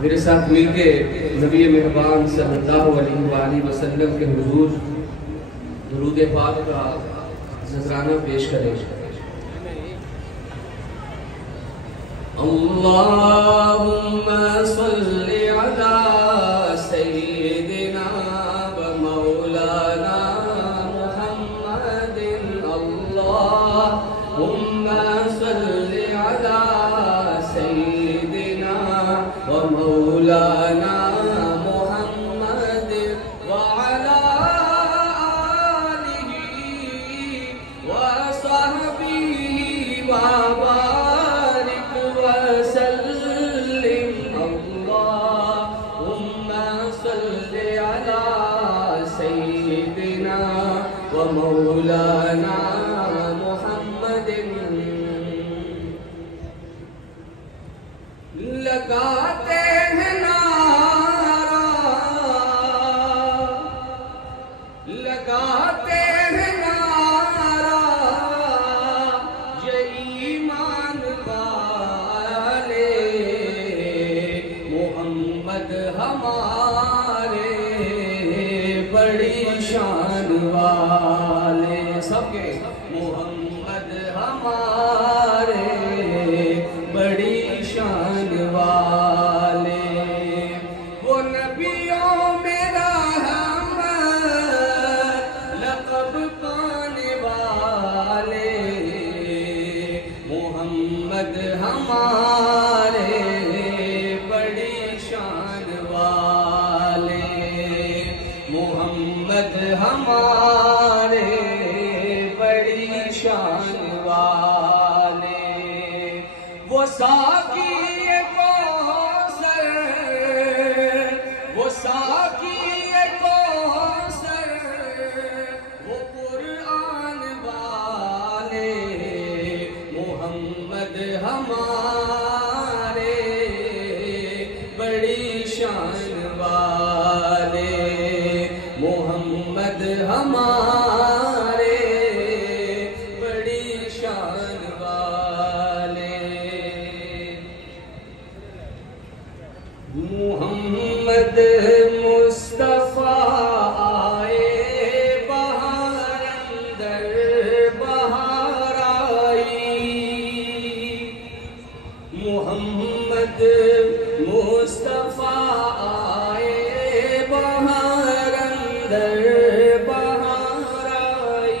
मेरे साथ मिलके नबी मेहरबान सल्लल्लाहु अलैहि वसल्लम के हुजूर दुरूद पाक का नजराना पेश करें। अल्लाहुम्मा सल्लि अला सय्यिदिना व मौलाना मुहम्मदिन। अल्लाहुम्मा सल्लि अला सय्यिदिना व मौलाना मुहम्मदिन व अला आलिहि व सहबिहि व बारिक व सल्लिम। अल्लाहुम्मा सल्लि अला सय्यिदिना व मौलाना मुहम्मदिन। लगाते हैं नारा, लगाते हैं नारा, ये ईमान वाले मोहम्मद हमारे बड़ी शान वाले। सबके मोहम्मद हमारे बड़ी शान वाले। वो नबियों में रहमत लक़ब पाने वाले मोहम्मद हमारे बड़ी शान वाले। मोहम्मद हमारे बड़ी शान वाले। वो साकी कौसर, वो साकी कौसर, वो कुरान वाले मोहम्मद हमारे बड़ी शान वाले। मोहम्मद हमारे बड़ी शान वाले। मोहम्मद मुस्तफा आए बहार अंदर बहार आई। मोहम्मद मुस्तफा आए बहार अंदर बहार आई।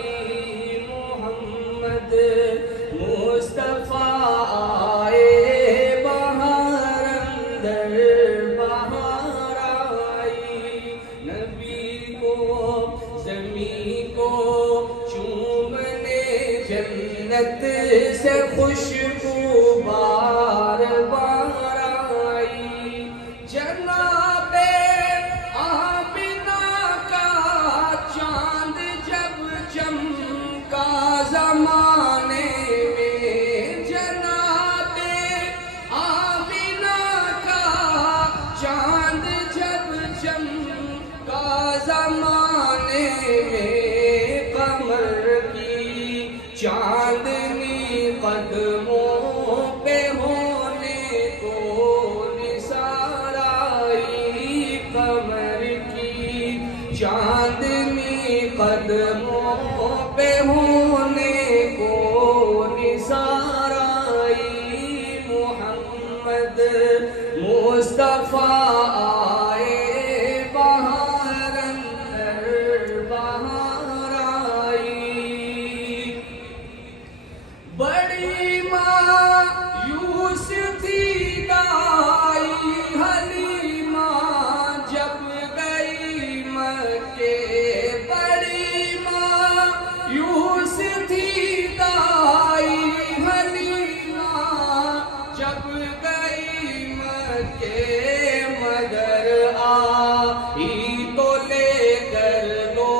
मोहम्मद मुस्तफा आए बहार अंदर बहार आई। नबी को ज़मीं को चूमने जन्नत से खुशबू बार बार आई। जनाबे आमिना का चांद जब चमका ज़माने में। जनाबे आमिना का चांद जब चमका ज़माने में। कमर की चांदनी कदमों पे होने को निसार आई। कमर की चांदनी कदमों पे होने को निसार आई। मोहम्मद मुस्तफा आए बहार अंदर बहार आई। बड़ी मायूस थी दाई हलीमा जब गई मक्के। बड़ी मायूस थी दाई हलीमा जब गई मक्के। मगर आई तो लेकर दो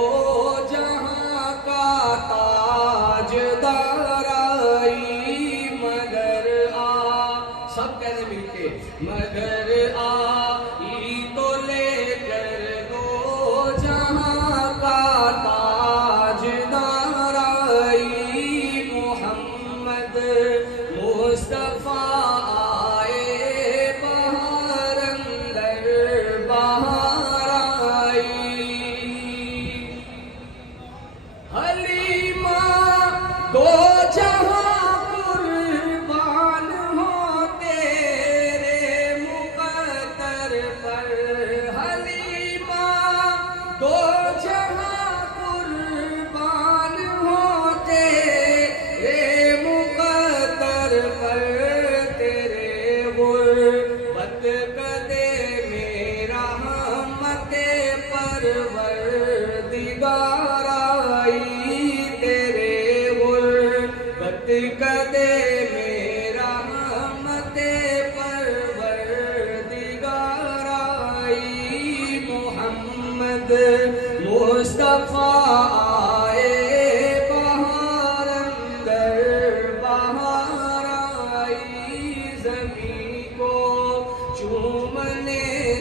जहां का ताजदार आई। मगर सब कहने मिलके मगर आई तो लेकर दो जहां का ताजदार आई। मोहम्मद मुस्तफा आए बहार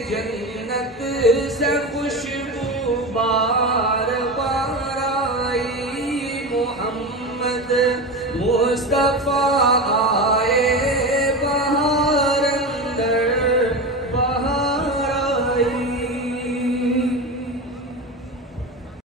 जन्नत से खुशबू बार बार आई। मोहम्मद मुस्तफा